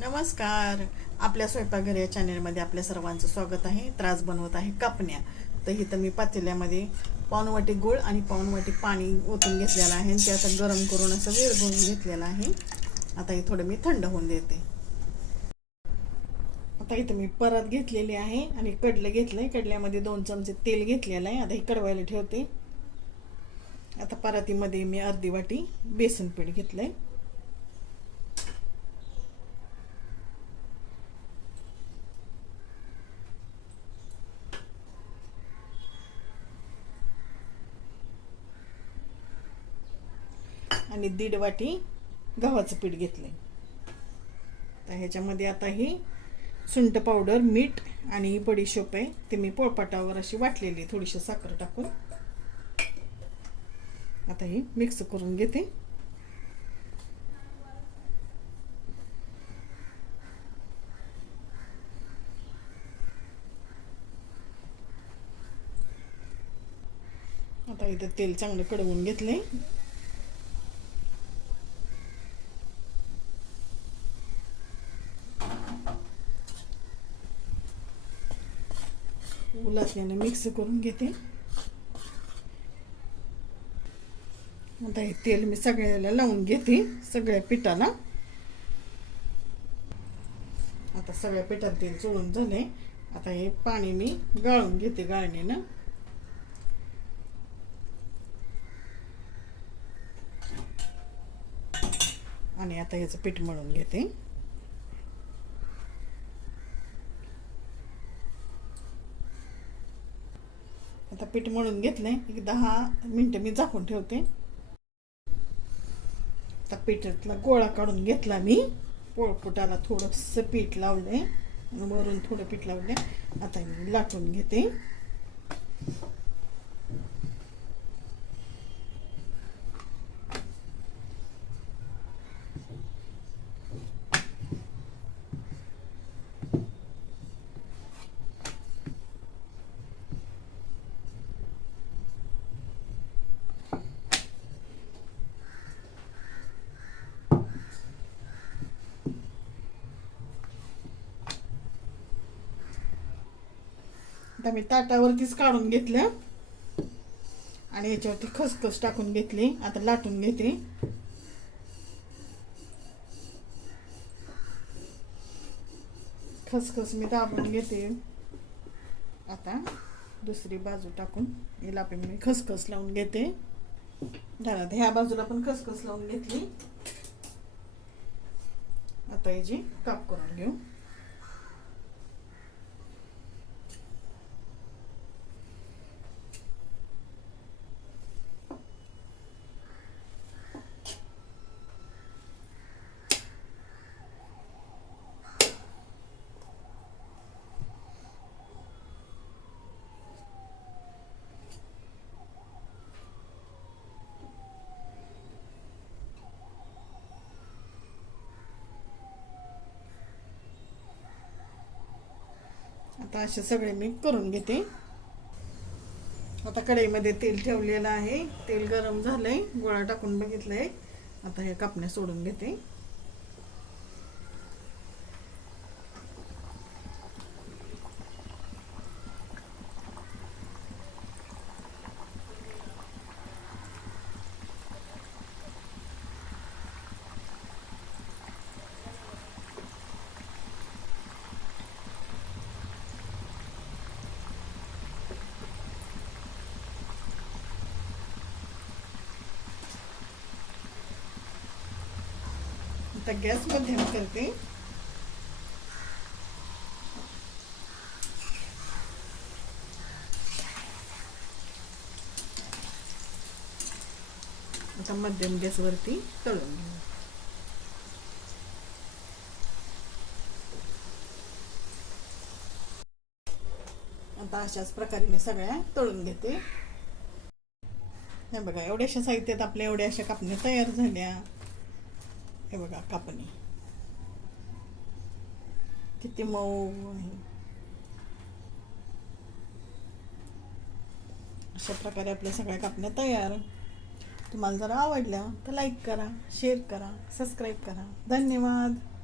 नमस्कार. आपल्या स्वयंपाकघर या चॅनेलमध्ये आपल्या सर्वांचं स्वागत आहे. त्रास बनवत आहे कापण्या. तर इथं मी पातेल्यामध्ये पाऊनवाटी गुळ आणि पाऊनवाटी पाणी ओतून घेतलेलं आहे आणि ते आता गरम करून असं विरघळून घेतलेलं आहे. आता हे थोडं मी थंड होऊन देते. आता इथं मी परत घेतलेली आहे आणि कडलं घेतलं आहे कडल्यामध्ये दोन चमचे तेल घेतलेलं आहे. आता हे कडवायला ठेवते. आता परातीमध्ये मी अर्धी वाटी बेसन पीठ घेतलं आहे आणि दीड वाटी गव्हाचं पीठ घेतलं तर ह्याच्यामध्ये आता ही सुंठ पावडर मीठ आणि ही बडीशोप आहे. ते मी पोळपाटावर अशी वाटलेली थोडीशी साखर टाकून. आता ही मिक्स करून घेते. आता इथं तेल चांगलं कडवून घेतलंय. उलटल्याने मिक्स करून घेते आता हे तेल मी सगळ्याला लावून घेते सगळ्या पिठाला आता सगळ्या पिठात तेल चोळून झाले आता हे पाणी मी गाळून घेते गाळणीनं आणि आता याचं पीठ मळून घेते पीठ मळून आहे एक दहा मिनटं मी झाकून ठेवते. आता पिठातला गोळा काढून घेतला मी. पोळपुटाला थोडंसं पीठ लावलं आहे वरून थोडं पीठ लावलंय. आता मी लाटून घेते. आता मी ताटावरतीच काढून घेतलं. आणि याच्यावरती खसखस टाकून घेतली. आता लाटून घेते. खसखस मी दाबून घेते. आता दुसरी बाजू टाकून याला पण मी खसखस लावून घेते. दादा ह्या बाजूला पण खसखस लावून घेतली. आता याची काप करून घेऊ. आता असे सगळे मी करून घेते. आता कढईमध्ये तेल ठेवलेलं आहे. तेल गरम झालंय. गोळा टाकून बघितलंय. आता हे कापण्या सोडून घेते. आता गॅस मध्यम करते. आता मध्यम गॅसवरती तळून घेऊ. आता अशाच प्रकारे मी सगळ्या तळून घेते. हे बघा एवढ्याशा साहित्यात आपल्या एवढ्या अशा कापण्या तयार झाल्या. हे बघा कापणी. किती मऊ आहे. अशा प्रकारे आपल्या सगळ्या कापण्या तयार. तुम्हाला जर आवडल्या तर लाईक करा शेअर करा सबस्क्राईब करा. धन्यवाद.